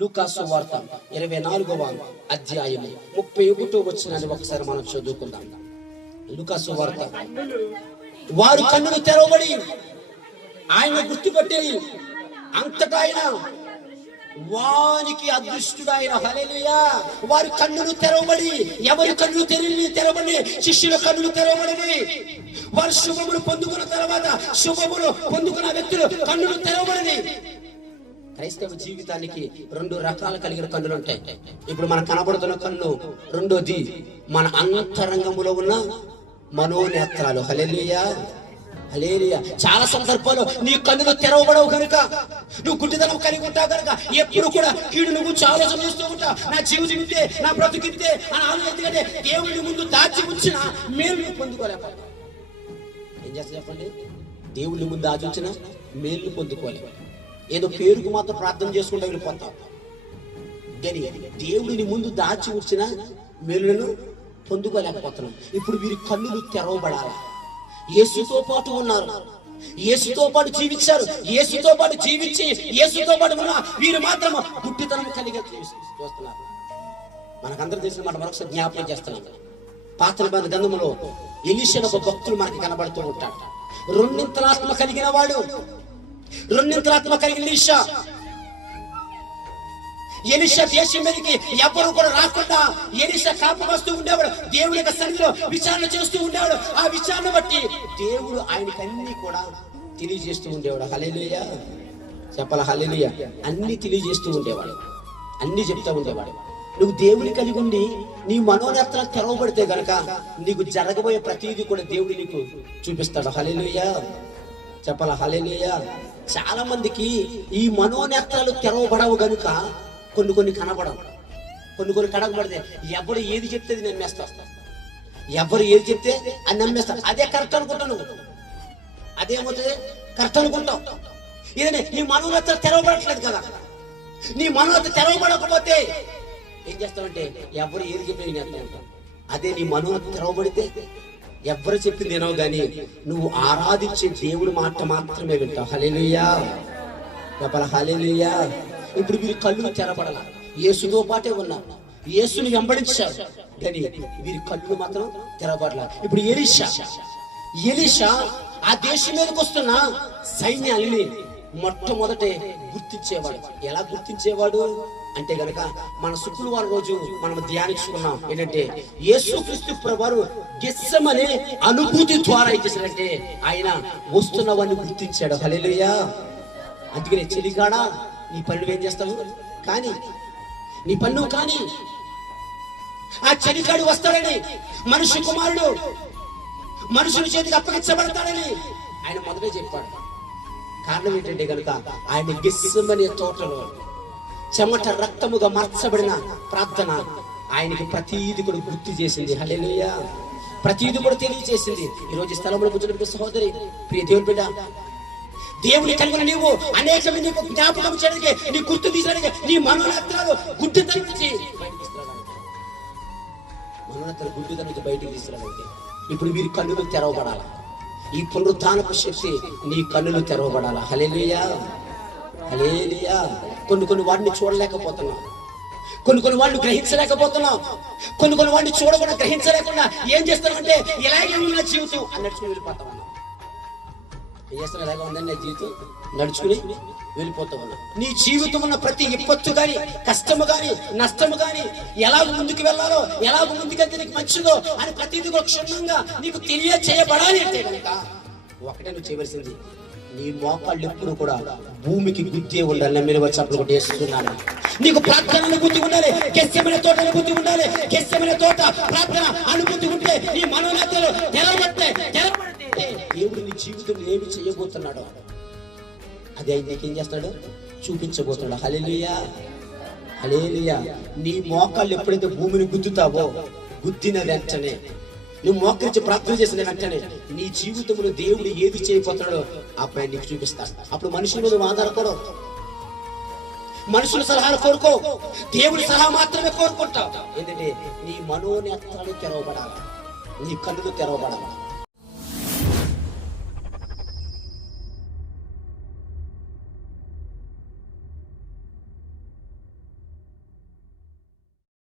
లూకా సువార్త 24వ అధ్యాయము 31వ వచనాన్ని ఒకసారి మనం చదువుకుందాం. లూకా సువార్త. వారు కన్నులు తెరవబడి ఆయన గుర్తుపట్టి అంతటా ఆయన వానికి అదృష్టుడాయన. హల్లెలూయా. వారి కన్నులు తెరవబడి, ఎవరి కన్నులు తెరవబడి? శిష్యుల కన్నులు తెరవబడి, వారు శుభములు పొందుకున్న తర్వాత శుభములు పొందుకున్న వ్యక్తులు కన్నులు తెరవబడి. క్రైస్తవ జీవితానికి 2 రకాల కలిగిన కన్నులు ఉంటాయి. ఇప్పుడు మనకు కనబడుతున్న కన్ను, రెండోది మన అంతరంగములో ఉన్న మనోనేత్రాలు. హల్లెలూయా, హల్లెలూయా. చాలా సందర్భాల్లో నీ కన్నులు తెరవబడవు కనుక, నువ్వు గుడ్డితనం కలిగి ఉంటావు కనుక ఎప్పుడు కూడా కీడు నువ్వు ఆలోచన చేస్తూ ఉంటావు. నా జీవితం ఇంతే, నా బ్రతుకింతే అని ఆలోచించే దేవుని ముందు దాచి ఉంచిన మేలు నువ్వు పొందుకోలేకపోతావు. ఏం చేస్తా చెప్పండి? దేవుని ముందు దాచి ఉంచిన మేలు పొందుకోలేవు. ఏదో పేరుకు మాత్రం ప్రార్థన చేసుకుంటూ వెళ్ళిపోతావు. కానీ దేవుడిని ముందు దాచి ఉంచిన మేలులను పొందుకోలేకపోతున్నాం. ఇప్పుడు వీరి కన్నులు తెరవబడాలి. యేసుతో పాటు ఉన్నారు, యేసుతో పాటు జీవించారు, యేసుతో పాటు జీవించి యేసుతో పాటు ఉన్న వీరు మాత్రం గుడ్డితనం కలిగి చూస్తున్నారు. మనకందరూ తెలిసిన మాట మరొకసారి జ్ఞాపకం చేస్తున్నాం. పాత నిబంధన గ్రంథములో ఎలీషా ఒక భక్తుడు మనకి కనబడుతూ ఉంటాడు. 2 ఆత్మ కలిగిన వాడు, 2 ఆత్మ కలిగిన ఎలీషా దేశం మీదకి ఎవరు కూడా రాకుండా ఎలీషా కాపుకు వస్తూ ఉండేవాడు. దేవుడి యొక్క సన్నిధిలో విచారణ చేస్తూ ఉండేవాడు. ఆ విచారణ బట్టి దేవుడు ఆయనకి అన్ని కూడా తెలియజేస్తూ ఉండేవాడు. హల్లెలూయా చెప్పాల, హల్లెలూయా. అన్ని తెలియజేస్తూ ఉండేవాడు, అన్ని చెప్తూ ఉండేవాడు. నువ్వు దేవుని కలిగి ఉండి నీ మనోనేత్రాలు తెరవబడితే గనక నీకు జరగబోయే ప్రతిదీ కూడా దేవుడు నీకు చూపిస్తాడు. హల్లెలూయా చెప్పాల, హల్లెలూయా. చాలా మందికి ఈ మనోనేత్రాలు తెరవబడవు గనుక కొన్ని కనబడవు, కొన్ని కనబడితే ఎవరు ఏది చెప్తే అది నమ్మేస్తా, ఎవరు ఏది చెప్తే అది నమ్మేస్తా. అదే కరెక్ట్ అనుకుంటావు నువ్వు, అదేమవుతుంది కరెక్ట్ అనుకుంటావు. ఇదే నీ మనోనేత్రాలు తెరవబడట్లేదు కదా. నీ మనోనేత్రాలు తెరవబడకపోతే ఏం చేస్తావంటే ఎవరు ఏది చెప్పి వినేస్తా ఉంటావు. అదే నీ మనోనేత్రాలు తెరవబడితే ఎవరు చెప్పింది వినవు గానీ నువ్వు ఆరాధించే దేవుడి మాట మాత్రమే వింటావు. హల్లెలూయా చెప్పాల, హల్లెలూయా. ఇప్పుడు వీరి కళ్ళు తెరబడాల. యేసుతో పాటే ఉన్నారు, యేసుని వెంబడించారు, కానీ వీరి కళ్ళు మాత్రం తెరబడాల. ఇప్పుడు ఎలీషా ఆ దేశం మీదకి వస్తున్న సైన్యాన్ని మొట్టమొదటే గుర్తించేవాడు. ఎలా గుర్తించేవాడు అంటే గనక మన శుక్రవారం రోజు మనం ధ్యానించుకున్నాం. ఏంటంటే యేసుక్రీస్తు ప్రభువారు గెత్సెమనే అనుభూతి ద్వారా ఏం చేశాడంటే ఆయన వస్తున్న వాడిని గుర్తించాడు. హల్లెలూయా. అందుకనే చెలికాడా నీ పనులు ఏం చేస్తావు కానీ, నీ పన్ను కానీ ఆ చెలికాడు వస్తాడని, మనుష్య కుమారుడు మనుషుని చేతికి అప్పగించబడతాడని ఆయన మొదటే చెప్పాడు. కారణం ఏంటంటే కనుక ఆయన గెత్సెమనే తోటలో చెమట రక్తముగా మార్చబడిన ప్రార్థన ఆయనకి ప్రతీది కూడా గుర్తు చేసింది. హల్లెలూయా. ప్రతీది కూడా తెలియజేసింది. ఈరోజు స్థలంలో కూర్చున్న సహోదరి, ప్రియ దేవుని బిడ్డ, దేవుని కలిగిన నీవు అనేక నీకు జ్ఞాపకం చేయడానికి, నీ గుర్తు తీసడానికి, నీ మనోనేత్రాలు గుడ్డితనం నుంచి బయటికి తీసుకురావడానికి, మనోనేత్రాలు గుడ్డితనం నుంచి బయటికి తీసుకురావడానికి ఇప్పుడు వీరి కన్నులు తెరవబడాల. ఈ పునరుద్ధానపు శక్తి నీ కన్నులు తెరవబడాల. హల్లెలూయా, హల్లెలూయా. కొన్ని వాడిని చూడలేకపోతున్నాం, కొన్ని వాడిని గ్రహించలేకపోతున్నాం, కొన్ని వాడిని చూడకుండా గ్రహించలేకుండా ఏం చేస్తామంటే ఇలాగే ఉన్న జీవితం అని నడుచుకుని వెళ్ళిపోతా ఉన్నాం. ఏం చేస్తాం? ఇలాగే ఉందండి జీవితం, నడుచుకుని వెళ్ళిపోతా ఉన్నాం. నీ జీవితం ఉన్న ప్రతి విపత్తు గాని, కష్టము గాని, నష్టము గాని, ఎలాగ ముందుకు వెళ్ళాలో, ఎలాగ ముందుకెళ్తే నీకు మంచిదో అని ప్రతిదీ కూడా క్షుణ్ణంగా నీకు తెలియచేయబడాలి అంటే కనుక ఒకటే నువ్వు చేయవలసింది, నీ మోకాళ్ళు ఎప్పుడు కూడా భూమికి గుద్దే ఉండాలి. మీరు వచ్చి అప్పుడు కూడా వేస్తున్నాను. నీకు ప్రార్థన అనుభూతి ఉండాలి, గెత్సెమనే తోట అనుభూతి ఉండాలి. గెత్సెమనే తోట ప్రార్థన అనుభూతి ఉంటే నీ మనోనేత్రాలు తెరవబడితే దేవుడు నీ జీవితంలో ఏమి చేయబోతున్నాడో అది ఆయన నీకేం చేస్తాడో చూపించబోతున్నాడు. హల్లెలూయా, హల్లెలూయా. నీ మోకాళ్ళు ఎప్పుడైతే భూమిని గుద్దుతావో, గుద్దిన వెంటనే నువ్వు మోకరించి ప్రార్థన చేసిన వెంటనే నీ జీవితంలో దేవుడు ఏది చేయబోతున్నాడో ఆ పైన నీకు చూపిస్తాడు. అప్పుడు మనుషుల మీద ఆధారపడవు, మనుషుల సలహాలు కోరుకో, దేవుడి సలహా మాత్రమే కోరుకుంటావు. ఏంటంటే నీ మనోనేత్రాలు తెరవబడాలి, నీ కన్నులు తెరవబడాలి.